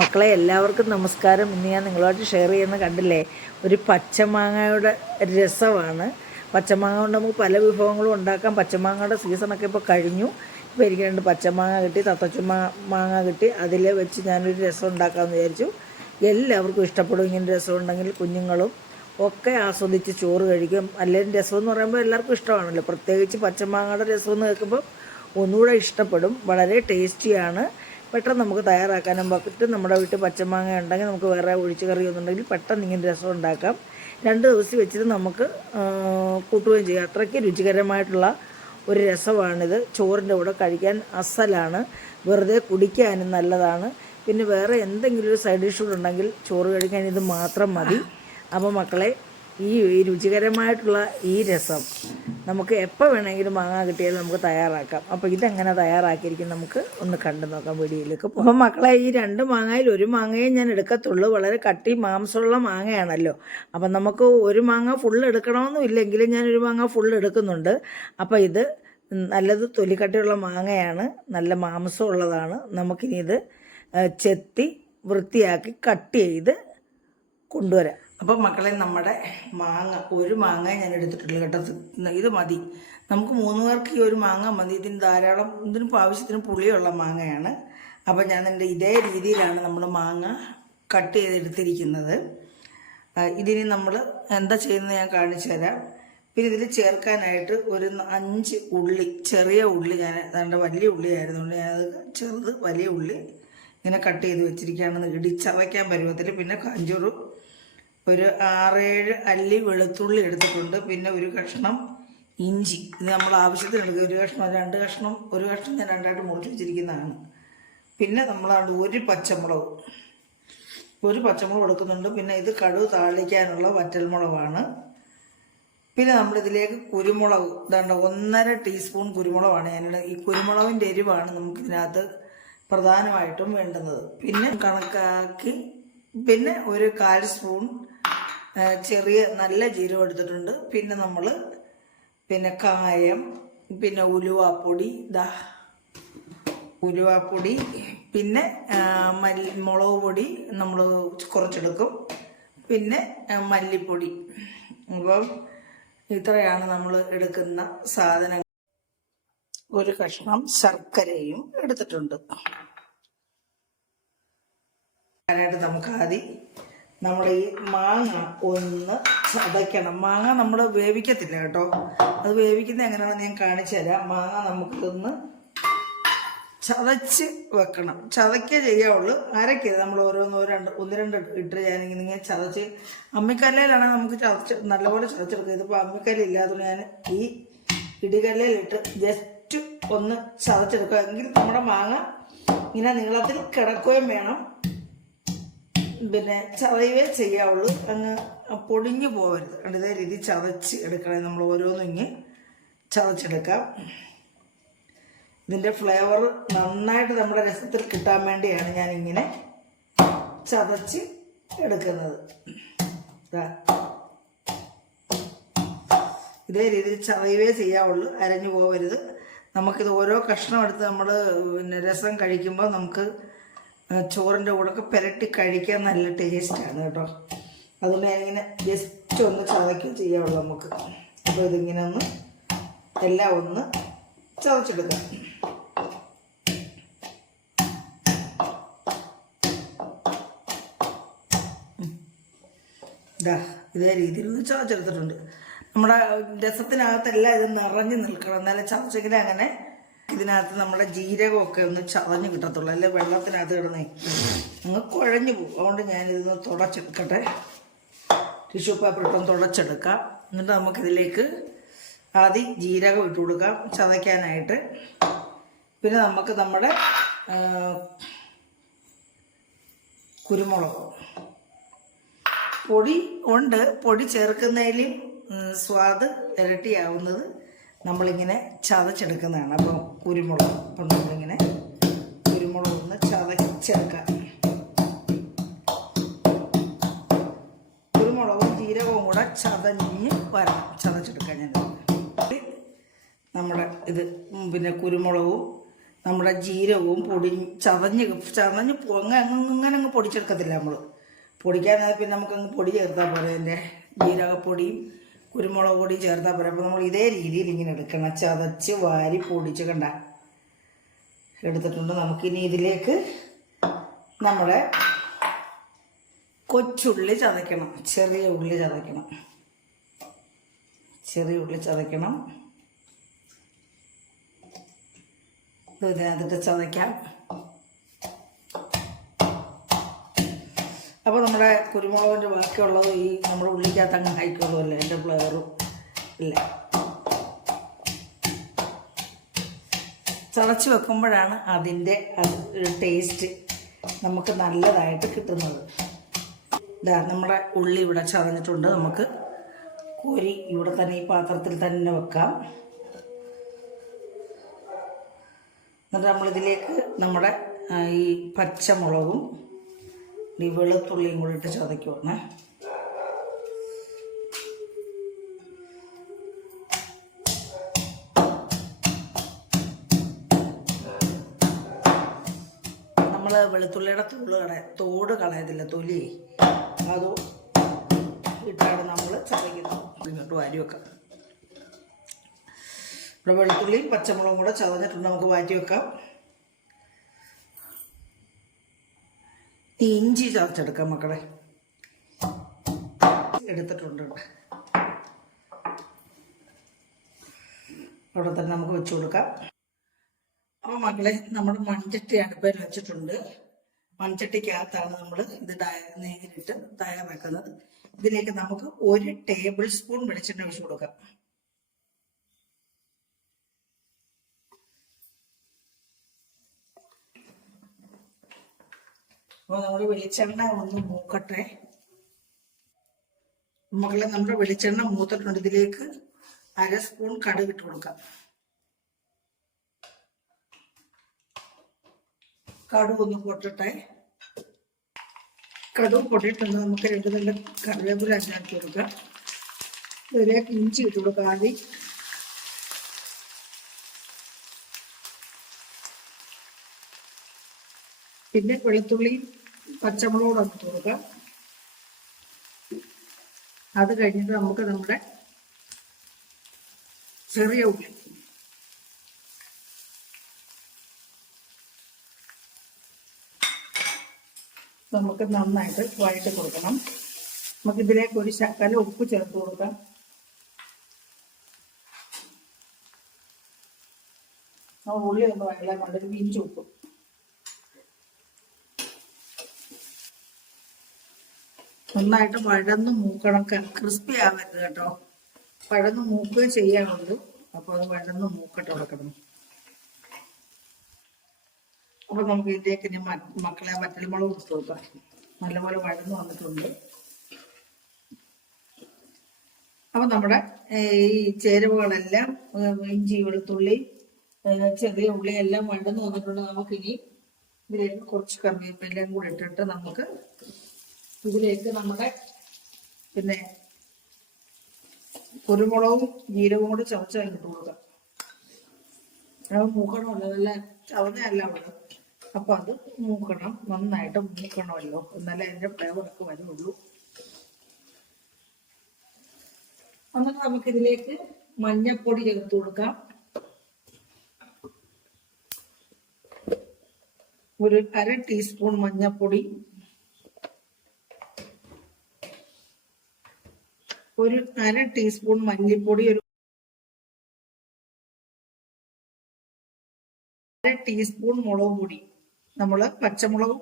മക്കളെ എല്ലാവർക്കും നമസ്കാരം. ഇന്ന് ഞാൻ നിങ്ങളുമായിട്ട് ഷെയർ ചെയ്യുന്ന കണ്ടില്ലേ, ഒരു പച്ചമാങ്ങയുടെ രസമാണ്. പച്ചമാങ്ങ കൊണ്ട് നമുക്ക് പല വിഭവങ്ങളും ഉണ്ടാക്കാം. പച്ചമാങ്ങയുടെ സീസണൊക്കെ ഇപ്പോൾ കഴിഞ്ഞു. ഇപ്പോൾ എനിക്ക് 2 പച്ചമാങ്ങ കിട്ടി, മാങ്ങ കിട്ടി. അതിൽ വെച്ച് ഞാനൊരു രസം ഉണ്ടാക്കാമെന്ന് വിചാരിച്ചു. എല്ലാവർക്കും ഇഷ്ടപ്പെടും. ഇങ്ങനെ രസം ഉണ്ടെങ്കിൽ കുഞ്ഞുങ്ങളും ഒക്കെ ആസ്വദിച്ച് ചോറ് കഴിക്കും. അല്ലെങ്കിൽ രസം എന്ന് പറയുമ്പോൾ എല്ലാവർക്കും ഇഷ്ടമാണല്ലോ. പ്രത്യേകിച്ച് പച്ചമാങ്ങയുടെ രസം എന്ന് കേൾക്കുമ്പോൾ ഒന്നുകൂടെ ഇഷ്ടപ്പെടും. വളരെ ടേസ്റ്റിയാണ്. പെട്ടെന്ന് നമുക്ക് തയ്യാറാക്കാനും പറ്റും. നമ്മുടെ വീട്ടിൽ പച്ചമാങ്ങ ഉണ്ടെങ്കിൽ നമുക്ക് വേറെ ഒഴിച്ച് കറി ഒന്നുണ്ടെങ്കിൽ പെട്ടെന്ന് ഇങ്ങനെ രസം ഉണ്ടാക്കാം. 2 ദിവസം വെച്ചിട്ട് നമുക്ക് കൂട്ടുകയും ചെയ്യാം. അത്രയ്ക്ക് രുചികരമായിട്ടുള്ള ഒരു രസമാണിത്. ചോറിൻ്റെ കൂടെ കഴിക്കാൻ അസലാണ്. വെറുതെ കുടിക്കാനും നല്ലതാണ്. പിന്നെ വേറെ എന്തെങ്കിലും ഒരു സൈഡ് ഡിഷ് ഉണ്ടെങ്കിൽ ചോറ് കഴിക്കാൻ ഇത് മാത്രം മതി. അപ്പോൾ മക്കളെ, ഈ രുചികരമായിട്ടുള്ള ഈ രസം നമുക്ക് എപ്പോൾ വേണമെങ്കിലും മാങ്ങ കിട്ടിയാലും നമുക്ക് തയ്യാറാക്കാം. അപ്പോൾ ഇതെങ്ങനെ തയ്യാറാക്കിയിരിക്കും നമുക്ക് ഒന്ന് കണ്ടു നോക്കാം വീഡിയോയിലേക്ക്. അപ്പോൾ മക്കളെ, ഈ 2 മാങ്ങയിൽ ഒരു മാങ്ങയെ ഞാൻ എടുക്കത്തുള്ളൂ. വളരെ കട്ടി മാംസമുള്ള മാങ്ങയാണല്ലോ. അപ്പം നമുക്ക് ഒരു മാങ്ങ ഫുള്ള് എടുക്കണമെന്നും ഇല്ലെങ്കിലും ഞാനൊരു മാങ്ങ ഫുള്ള് എടുക്കുന്നുണ്ട്. അപ്പോൾ ഇത് നല്ലത് തൊലിക്കട്ടിയുള്ള മാങ്ങയാണ്, നല്ല മാംസമുള്ളതാണ്. നമുക്കിനി ഇത് ചെത്തി വൃത്തിയാക്കി കട്ട് ചെയ്ത് കൊണ്ടുവരാം. അപ്പോൾ മക്കളെ, നമ്മുടെ ഒരു മാങ്ങ ഞാൻ എടുത്തിട്ടുള്ളൂ കേട്ടോ. ഇത് മതി, നമുക്ക് 3 പേർക്ക് ഈ ഒരു മാങ്ങ മതി. ഇതിന് ധാരാളം, ഇതിനിപ്പോൾ ആവശ്യത്തിന് പുളിയുള്ള മാങ്ങയാണ്. അപ്പോൾ ഞാൻ ഇതേ രീതിയിലാണ് നമ്മൾ മാങ്ങ കട്ട് ചെയ്തെടുത്തിരിക്കുന്നത്. ഇതിന് നമ്മൾ എന്താ ചെയ്യുന്നത് ഞാൻ കാണിച്ചു തരാം. പിന്നെ ഇതിൽ ചേർക്കാനായിട്ട് ഒരു 5 ഉള്ളി, ചെറിയ ഉള്ളി, ഞാൻ അതിൻ്റെ വലിയ ഉള്ളി ആയിരുന്നുകൊണ്ട് ഞാനത് ചെറുത് വലിയ ഉള്ളി ഇങ്ങനെ കട്ട് ചെയ്ത് വെച്ചിരിക്കുകയാണെന്ന് ഇടിച്ചവയ്ക്കാൻ പരുവത്തിൽ. പിന്നെ കഞ്ചൂറ് ഒരു 6-7 അല്ലി വെളുത്തുള്ളി എടുത്തിട്ടുണ്ട്. പിന്നെ ഒരു കഷ്ണം ഇഞ്ചി, ഇത് നമ്മൾ ആവശ്യത്തിന് എടുക്കുക. ഒരു കഷ്ണം, 2 കഷ്ണം, ഒരു കഷ്ണം ഞാൻ 2ആയിട്ട് മുറിച്ച് വെച്ചിരിക്കുന്നതാണ്. പിന്നെ നമ്മളാണ്ട് ഒരു പച്ചമുളക് എടുക്കുന്നുണ്ട്. പിന്നെ ഇത് കടുക് താളിക്കാനുള്ള വറ്റൽമുളകാണ്. പിന്നെ നമ്മളിതിലേക്ക് കുരുമുളക്, 1.5 ടീസ്പൂൺ കുരുമുളകാണ് ഞാനിവിടെ. ഈ കുരുമുളകിൻ്റെ എരിവാണ് നമുക്കിതിനകത്ത് പ്രധാനമായിട്ടും വേണ്ടുന്നത്. പിന്നെ കണക്കാക്കി പിന്നെ ഒരു 1/4 സ്പൂൺ ചെറിയ നല്ല ജീരകം എടുത്തിട്ടുണ്ട്. പിന്നെ നമ്മൾ കായം, പിന്നെ ഉലുവാപ്പൊടി, പിന്നെ മുളക് പൊടി നമ്മൾ കുറച്ചെടുക്കും. പിന്നെ മല്ലിപ്പൊടി. അപ്പം ഇത്രയാണ് നമ്മൾ എടുക്കുന്ന സാധനങ്ങൾ. ഒരു കഷ്ണം ശർക്കരയും എടുത്തിട്ടുണ്ട്. നമുക്ക് ആദ്യം നമ്മുടെ ഈ മാങ്ങ ഒന്ന് ചതയ്ക്കണം. മാങ്ങ നമ്മൾ വേവിക്കത്തില്ല കേട്ടോ. അത് വേവിക്കുന്നത് എങ്ങനെയാണെന്ന് ഞാൻ കാണിച്ചു തരാം. മാങ്ങ നമുക്കിതൊന്ന് ചതച്ച് വെക്കണം. ചതയ്ക്കേ ചെയ്യാവുള്ളൂ, അരയ്ക്കരുത്. നമ്മൾ ഒന്ന് രണ്ട് ഇട്ട് ഞാനിങ്ങനെ ചതച്ച്, അമ്മിക്കല്ലിലാണെങ്കിൽ നമുക്ക് നല്ലപോലെ ചതച്ചെടുക്കുക. ഇതിപ്പോൾ അമ്മിക്കല്ലില്ലാത്തതുകൊണ്ട് ഞാൻ ഈ ഇടികല്ലിലിട്ട് ജസ്റ്റ് ഒന്ന് ചതച്ചെടുക്കുക. എങ്കിൽ നമ്മുടെ മാങ്ങ ഇങ്ങനെ നീളത്തിൽ കിടക്കുകയും വേണം. പിന്നെ ചതയുവേ ചെയ്യാവുള്ളൂ, അങ്ങ് പൊടിഞ്ഞു പോകരുത്. ഇതേ രീതി ചതച്ച് എടുക്കണേ. നമ്മൾ ഓരോന്നും ഇങ്ങനെ ചതച്ചെടുക്കാം. ഇതിൻ്റെ ഫ്ലേവർ നന്നായിട്ട് നമ്മുടെ രസത്തിൽ കിട്ടാൻ വേണ്ടിയാണ് ഞാനിങ്ങനെ ചതച്ച് എടുക്കുന്നത്. ഇതേ രീതിയിൽ ചതയുവേ ചെയ്യാവുള്ളൂ, അരഞ്ഞു പോകരുത്. നമുക്കിത് ഓരോ കഷ്ണം എടുത്ത് നമ്മൾ രസം കഴിക്കുമ്പോൾ നമുക്ക് ചോറിൻ്റെ കൂടെ പുരട്ടി കഴിക്കാൻ നല്ല ടേസ്റ്റാണ് കേട്ടോ. അതുകൊണ്ട് ഞാനിങ്ങനെ ജസ്റ്റ് ഒന്ന് ചതയ്ക്കുകയും ചെയ്യാവുള്ളൂ നമുക്ക്. അപ്പോൾ ഇതിങ്ങനെ എല്ലാം ഒന്ന് ചതച്ചെടുക്കാം. ഇതേ രീതിയിൽ ഒന്ന് ചതച്ചെടുത്തിട്ടുണ്ട്. നമ്മുടെ രസത്തിനകത്തെല്ലാം ഇത് നിറഞ്ഞു നിൽക്കണം, എന്നാലും ചതച്ചെങ്കിൽ അങ്ങനെ ഇതിനകത്ത് നമ്മുടെ ജീരകമൊക്കെ ഒന്ന് ചതഞ്ഞ് കിട്ടത്തുള്ളൂ. അല്ലെ വെള്ളത്തിനകത്ത് കിടന്നേ അങ്ങ് കുഴഞ്ഞു പോകും. അതുകൊണ്ട് ഞാനിതൊന്ന് തുടച്ചെടുക്കട്ടെ. ടിഷ്യൂ പേപ്പർ ഇട്ടൊന്ന് തുടച്ചെടുക്കാം. എന്നിട്ട് നമുക്കിതിലേക്ക് ആദ്യം ജീരകം ഇട്ട് കൊടുക്കാം ചതയ്ക്കാനായിട്ട്. പിന്നെ നമുക്ക് നമ്മുടെ കുരുമുളക് പൊടി ഉണ്ട്. പൊടി ചേർക്കുന്നതിലും സ്വാദ് ഇരട്ടിയാവുന്നത് നമ്മളിങ്ങനെ ചതച്ചെടുക്കുന്നതാണ്. അപ്പം നമ്മളിങ്ങനെ കുരുമുളക് ഒന്ന് ചതച്ചെടുക്കാം. കുരുമുളകും ജീരകവും കൂടെ ചതഞ്ഞ് വരണം, ചതച്ചെടുക്കാൻ. ഞാൻ നമ്മുടെ ഇത് പിന്നെ കുരുമുളകും നമ്മുടെ ജീരകവും ചതഞ്ഞ് അങ്ങനെ അങ്ങ് പൊടിച്ചെടുക്കത്തില്ല നമ്മൾ. പൊടിക്കാനായി പിന്നെ നമുക്കങ്ങ് പൊടി ചേർത്താൽ പോലെ അതിൻ്റെ ജീരകപ്പൊടിയും കുരുമുളക് പൊടിയും ചേർത്താൽ പോലെ. അപ്പോൾ നമ്മൾ ഇതേ രീതിയിൽ ഇങ്ങനെ എടുക്കണം, ചതച്ച് വാരി പൊടിച്ച് കണ്ട എടുത്തിട്ടുണ്ട്. നമുക്കിനി ഇതിലേക്ക് നമ്മുടെ കൊച്ചുള്ളി ചതയ്ക്കണം, ചെറിയ ഉള്ളി ചതയ്ക്കണം. ഇതിനകത്തിട്ട് ചതയ്ക്കാം. അപ്പോൾ നമ്മുടെ കുരുമുളകിൻ്റെ ബാക്കിയുള്ളത് ഈ നമ്മുടെ ഉള്ളിക്കകത്ത് അങ്ങ് കഴിക്കുള്ളൂല്ലോ, എൻ്റെ ഫ്ലേവറും ഇല്ല. ചതച്ച് വെക്കുമ്പോഴാണ് അതിൻ്റെ ഒരു ടേസ്റ്റ് നമുക്ക് നല്ലതായിട്ട് കിട്ടുന്നത്. ഇതാ നമ്മുടെ ഉള്ളി ഇവിടെ ചതഞ്ഞിട്ടുണ്ട്. നമുക്ക് കോരി ഇവിടെ തന്നെ ഈ പാത്രത്തിൽ തന്നെ വെക്കാം. എന്നിട്ട് നമ്മളിതിലേക്ക് നമ്മുടെ ഈ പച്ചമുളകും ഈ വെളുത്തുള്ളിയും കൂടി ഇട്ട് ചതയ്ക്കുവാണ്. നമ്മൾ വെളുത്തുള്ളിയുടെ തോട് കളയത്തില്ല, തൊലി അത് ഇട്ടാണ് നമ്മൾ ചതയ്ക്കുന്നത്. ഇങ്ങോട്ട് വാരി വെക്കാം. ഇവിടെ വെളുത്തുള്ളിയും പച്ചമുളകും കൂടെ ചതഞ്ഞിട്ടുണ്ട്, നമുക്ക് വാറ്റി വെക്കാം. ഇഞ്ചി ചതച്ചെടുക്കാം മക്കളെ, എടുത്തിട്ടുണ്ട്. അവിടെ തന്നെ നമുക്ക് വെച്ച് കൊടുക്കാം. അപ്പോൾ മക്കളെ, നമ്മുടെ മൺചട്ടി അടുപ്പിൽ വെച്ചിട്ടുണ്ട്. മൺചട്ടിക്കകത്താണ് നമ്മൾ ഇത് നേരിട്ട് തയ്യാറാക്കുന്നത്. ഇതിലേക്ക് നമുക്ക് 1 ടേബിൾ സ്പൂൺ വെളിച്ചെണ്ണ ഒഴിച്ച് കൊടുക്കാം. അപ്പോൾ നമ്മുടെ വെളിച്ചെണ്ണ ഒന്ന് മൂക്കട്ടെ. മക്കളെ, നമ്മുടെ വെളിച്ചെണ്ണ മൂത്തിട്ടുണ്ട്. ഇതിലേക്ക് 1/2 സ്പൂൺ കടുക് ഇട്ട് കൊടുക്കാം. കടുക് ഒന്ന് പൊട്ടട്ടെ. കടുക് പൊട്ടിയിട്ടുണ്ട്. നമുക്ക് 2 തണ്ട് കറിവേപ്പില അരിഞ്ഞാക്കി കൊടുക്കാം. ഇതിലേക്ക് ഇഞ്ചി ഇട്ട് കൊടുക്കാം ആദ്യം. പിന്നെ വെളുത്തുള്ളിയും പച്ചമുളകും ഇട്ട് കൊടുക്കാം. അത് കഴിഞ്ഞിട്ട് നമുക്ക് നമ്മുടെ ചെറിയ ഉള്ളി നമുക്ക് നന്നായിട്ട് വഴറ്റി കൊടുക്കണം. നമുക്കിതിലേക്ക് ഒരു ശകലം ഉപ്പ് ചേർത്ത് കൊടുക്കാം. ഉള്ളി ഒന്ന് വഴലാൻ വേണ്ടി 1 ഇഞ്ച് ഉപ്പ്. നന്നായിട്ട് വഴന്ന് മൂക്കണം, ക്രിസ്പി ആവരുത് കേട്ടോ. വഴന്ന് മൂക്കുകയും ചെയ്യാനുള്ളൂ. അപ്പോൾ അത് വഴന്ന് മൂക്കട്ട് കൊടുക്കണം. അപ്പോൾ നമുക്ക് ഇതിലേക്ക് ഇനി മക്കളെ വറ്റൽമുളക് ഇട്ട് കൊടുക്കാം. നല്ലപോലെ വഴന്ന് വന്നിട്ടുണ്ട്. അപ്പോൾ നമ്മുടെ ഈ ചേരുവകളെല്ലാം ഇഞ്ചി വെളുത്തുള്ളി ചെറിയ ഉള്ളി എല്ലാം വഴന്ന് വന്നിട്ടുണ്ട്. നമുക്കിനി ഇതിലേക്ക് കുറച്ച് കറിവേപ്പിലയും കൂടി ഇട്ടിട്ട് നമുക്ക് ഇതിലേക്ക് നമ്മുടെ പിന്നെ കുരുമുളകും ജീരകവും കൂടി ചതച്ചാൽ ഇട്ട് കൊടുക്കാം. മൂക്കണമല്ലോ, നല്ല ചതഞ്ഞല്ല ഉള്ളത്. അപ്പൊ അത് മൂക്കണം, നന്നായിട്ട് മൂക്കണമല്ലോ, എന്നാലേ അതിന്റെ ഫ്ലേവറൊക്കെ വരുള്ളൂ. എന്നിട്ട് നമുക്കിതിലേക്ക് മഞ്ഞപ്പൊടി ചേർത്ത് കൊടുക്കാം. ഒരു 1/2 ടീസ്പൂൺ മഞ്ഞപ്പൊടി, ഒരു 1/2 ടീസ്പൂൺ മല്ലിപ്പൊടി, ഒരു 1/2 ടീസ്പൂൺ മുളക് പൊടി. നമ്മള് പച്ചമുളകും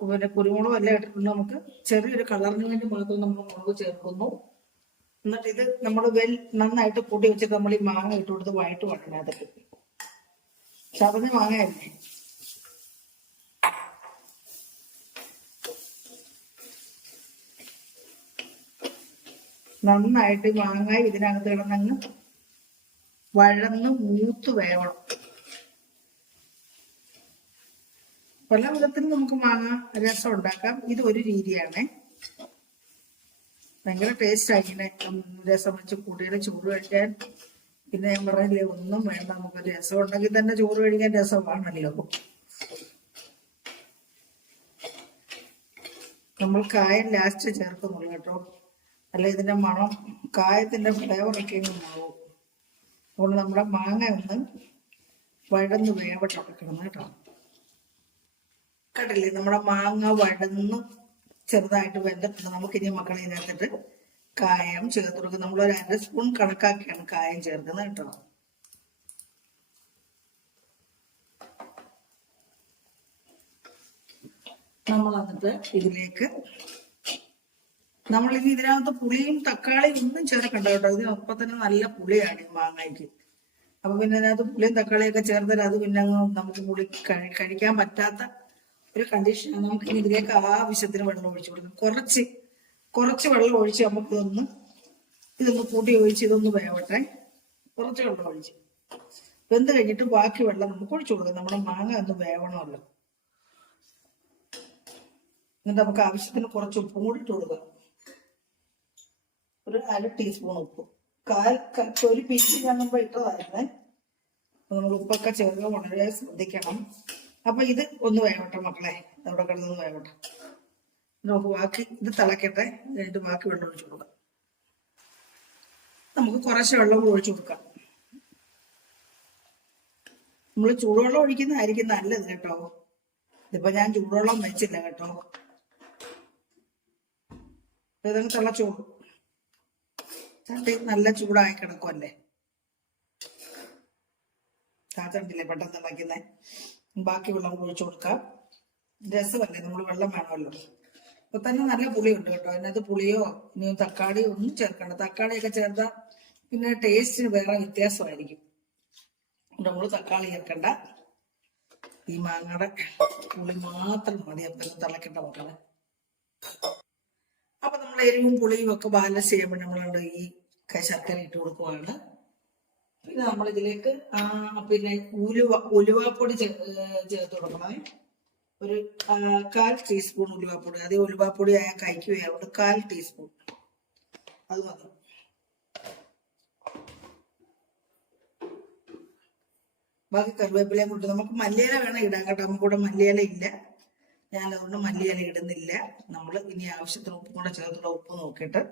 പിന്നെ കുരുമുളകും എല്ലാം ഇട്ടിട്ടുണ്ട്. നമുക്ക് ചെറിയൊരു കളറിന് വേണ്ടി മാത്രം നമ്മൾ മുളക് ചേർക്കുന്നു. എന്നിട്ട് ഇത് നമ്മൾ നന്നായിട്ട് കൂട്ടി വെച്ചിട്ട് നമ്മൾ ഈ മാങ്ങ ഇട്ട് കൊടുത്ത് വഴറ്റ് വഴണം. അതൊക്കെ ചതഞ്ഞ മാങ്ങയല്ലേ. നന്നായിട്ട് മാങ്ങ ഇതിനകത്ത് കിടന്നങ്ങ് വഴന്ന് മൂത്ത് വേവണം. പല വിധത്തിൽ നമുക്ക് മാങ്ങ രസം ഉണ്ടാക്കാം. ഇത് ഒരു രീതിയാണ്. ഭയങ്കര ടേസ്റ്റ് ആയിങ്ങനെ രസം വെച്ച് കൂട്ടിയുടെ ചൂട് കഴിക്കാൻ പിന്നെ ഞാൻ പറഞ്ഞില്ലേ ഒന്നും വേണ്ട, നമുക്ക് രസം ഉണ്ടെങ്കിൽ തന്നെ ചോറ് കഴിക്കാൻ രസമാണല്ലോ. നമ്മൾ കായം ലാസ്റ്റ് ചേർക്കുന്നുള്ളൂ കേട്ടോ, അല്ല ഇതിന്റെ മണം കായത്തിന്റെ ഫ്ലേവറൊക്കെ മാവും. അതുകൊണ്ട് നമ്മുടെ മാങ്ങ ഒന്ന് വഴന്ന് വേവട്ടെ കിടന്ന് കേട്ടോ. കണ്ടില്ലേ നമ്മുടെ മാങ്ങ വഴന്ന് ചെറുതായിട്ട് വെന്തിട്ടുണ്ട്. നമുക്കിനി മക്കളെ ഇതിനകത്തിട്ട് കായം ചേർത്ത് കൊടുക്കും. നമ്മളൊരു 1/2 സ്പൂൺ കണക്കാക്കിയാണ് കായം ചേർക്കുന്നത് കേട്ടോ. നമ്മൾ എന്നിട്ട് ഇതിലേക്ക് നമ്മളിനി ഇതിനകത്ത് പുളിയും തക്കാളിയും ഒന്നും ചേർക്കണ്ട കേട്ടോ. ഇതിനൊപ്പം തന്നെ നല്ല പുളിയാണ് ഈ മാങ്ങയ്ക്ക്. അപ്പൊ പിന്നെ അതിനകത്ത് പുളിയും തക്കാളിയൊക്കെ ചേർത്താൽ അത് പിന്നെ നമുക്ക് പുളി കഴിക്കാൻ പറ്റാത്ത ഒരു കണ്ടീഷനാണ്. നമുക്ക് ഇനി ഇതിലേക്ക് ആവശ്യത്തിന് വെള്ളം ഒഴിച്ചു കൊടുക്കും. കുറച്ച് വെള്ളം ഒഴിച്ച് നമുക്ക് ഇതൊന്ന് കൂട്ടി ഒഴിച്ച് ഇതൊന്ന് വേവട്ടെ. കുറച്ച് വെള്ളം ഒഴിച്ച് വെന്ത് കഴിഞ്ഞിട്ട് ബാക്കി വെള്ളം നമുക്ക് ഒഴിച്ചു കൊടുക്കാം. നമ്മുടെ മാങ്ങ ഒന്ന് വേവണമല്ലോ. എന്നിട്ട് നമുക്ക് ആവശ്യത്തിന് കുറച്ച് ഉപ്പും കൂടി ഇട്ട് കൊടുക്കാം. ഒരു 1/2 ടീസ്പൂൺ ഉപ്പ്, ഒരു പിഞ്ച് ഞാൻ മുമ്പ് ഇട്ടതായിരുന്നേ. നമ്മൾ ഉപ്പൊക്കെ ചേർത്ത് വളരെ ശ്രദ്ധിക്കണം. അപ്പൊ ഇത് ഒന്ന് വേവട്ടെ മക്കളെ, അവിടെ കിടന്ന് വേവട്ടെ. നമുക്ക് ബാക്കി ഇത് തിളക്കട്ടെ, എന്നിട്ട് ബാക്കി വെള്ളം ഒഴിച്ചു കൊടുക്കാം. നമുക്ക് കുറച്ച് വെള്ളം ഒഴിച്ചു കൊടുക്കാം. നമ്മൾ ചൂടുവെള്ളം ഒഴിക്കുന്നതായിരിക്കും നല്ലത് കേട്ടോ. ഇതിപ്പോ ഞാൻ ചൂടുവെള്ളം വെച്ചില്ല കേട്ടോ. ഇതങ്ങ് തിളച്ചോളൂ. ചട്ടി നല്ല ചൂടായി കിടക്കുമല്ലേ. കാത്തണ്ടില്ലേ പെട്ടെന്ന് തിളയ്ക്കുന്നേ. ബാക്കി വെള്ളം ഒഴിച്ചു കൊടുക്കാം. രസമല്ലേ, നമ്മൾ വെള്ളം വേണമല്ലോ. ഇപ്പൊ തന്നെ നല്ല പുളിയുണ്ട് കേട്ടോ. അതിനകത്ത് പുളിയോ ഇനി തക്കാളിയോ ഒന്നും ചേർക്കണ്ട. തക്കാളിയൊക്കെ ചേർത്താൽ പിന്നെ ടേസ്റ്റിന് വേറെ വ്യത്യാസമായിരിക്കും. നമ്മൾ തക്കാളി ചേർക്കണ്ട. ഈ മാങ്ങയുടെ പുളി മാത്രം മതി. അപ്പം തിളക്കണ്ട മക്കളെ. അപ്പൊ നമ്മൾ എരിവും പുളിയും ഒക്കെ ബാലൻസ് ചെയ്യുമ്പോൾ നമ്മളുണ്ട് ഈ ശർക്കര ഇട്ട് കൊടുക്കുവാണ്. പിന്നെ നമ്മൾ ഇതിലേക്ക് പിന്നെ ഉലുവാപ്പൊടി ചേർത്ത് കൊടുക്കണം. ഒരു 1/4 ടീസ്പൂൺ ഉലുവാപ്പൊടി. അതേ ഉലുവാപ്പൊടി ആയാൽ കഴിക്കുകയാണ്. അതുകൊണ്ട് 1/4 ടീസ്പൂൺ അത് മതി. ബാക്കി കറിവേപ്പിലയും കൂട്ടി നമുക്ക് മല്ലിയില വേണം ഇടാൻ കേട്ടോ. നമുക്കിവിടെ മല്ലിയില ഇല്ല, ഞാൻ അതുകൊണ്ട് മല്ലിയില ഇടുന്നില്ല. നമ്മൾ ഇനി ആവശ്യത്തിന് ഉപ്പും കൂടെ ചേർത്തുള്ള ഉപ്പ് നോക്കിയിട്ട്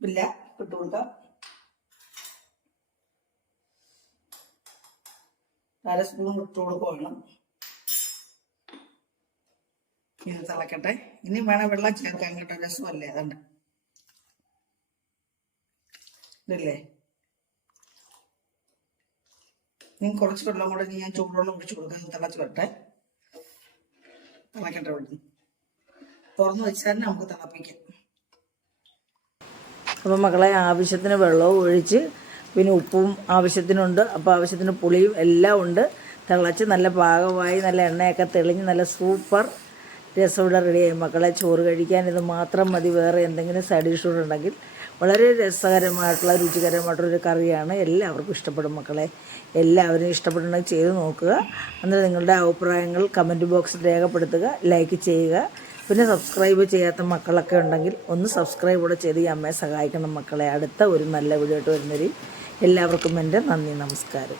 ഇല്ല ഇട്ട് കൊടുക്കാം. 1/2 സ്പൂൺ ഇട്ട് കൊടുക്കുവാണ്. ഇത് തിളക്കട്ടെ. ഇനി വേണം വെള്ളം ചേർക്കാൻ കേട്ടോ, രസമല്ലേ. അതുണ്ട് ഇതല്ലേ. ഇനി കുറച്ച് വെള്ളം കൂടെ ഞാൻ ചൂടുവെള്ളം ഒഴിച്ചു കൊടുക്കാം. തിളച്ച് വരട്ടെ. തിളക്കട്ടെ. വെള്ളം തുറന്ന് വെച്ചാൽ നമുക്ക് തിളപ്പിക്കാം. അപ്പം മക്കളെ ആവശ്യത്തിന് വെള്ളവും ഒഴിച്ച് പിന്നെ ഉപ്പും ആവശ്യത്തിനുണ്ട്. അപ്പോൾ ആവശ്യത്തിന് പുളിയും എല്ലാം ഉണ്ട്. തിളച്ച് നല്ല പാകമായി നല്ല എണ്ണയൊക്കെ തെളിഞ്ഞ് നല്ല സൂപ്പർ രസം ഇവിടെ റെഡിയായി മക്കളെ. ചോറ് കഴിക്കാൻ ഇത് മാത്രം മതി. വേറെ എന്തെങ്കിലും സൈഡ് ഡിഷ് കൂടെ ഉണ്ടെങ്കിൽ വളരെ രസകരമായിട്ടുള്ള രുചികരമായിട്ടുള്ളൊരു കറിയാണ്. എല്ലാവർക്കും ഇഷ്ടപ്പെടും മക്കളെ. എല്ലാവരും ഇഷ്ടപ്പെട്ടുണ്ടെങ്കിൽ ചെയ്ത് നോക്കുക. എന്നിട്ട് നിങ്ങളുടെ അഭിപ്രായങ്ങൾ കമൻറ്റ് ബോക്സിൽ രേഖപ്പെടുത്തുക, ലൈക്ക് ചെയ്യുക. പിന്നെ സബ്സ്ക്രൈബ് ചെയ്യാത്ത മക്കളൊക്കെ ഉണ്ടെങ്കിൽ ഒന്ന് സബ്സ്ക്രൈബ് കൂടെ ചെയ്ത് ഈ അമ്മയെ സഹായിക്കണം മക്കളെ. അടുത്ത ഒരു നല്ല വീഡിയോ ആയിട്ട് വരുന്നവരെയും എല്ലാവർക്കും എൻ്റെ നന്ദി, നമസ്കാരം.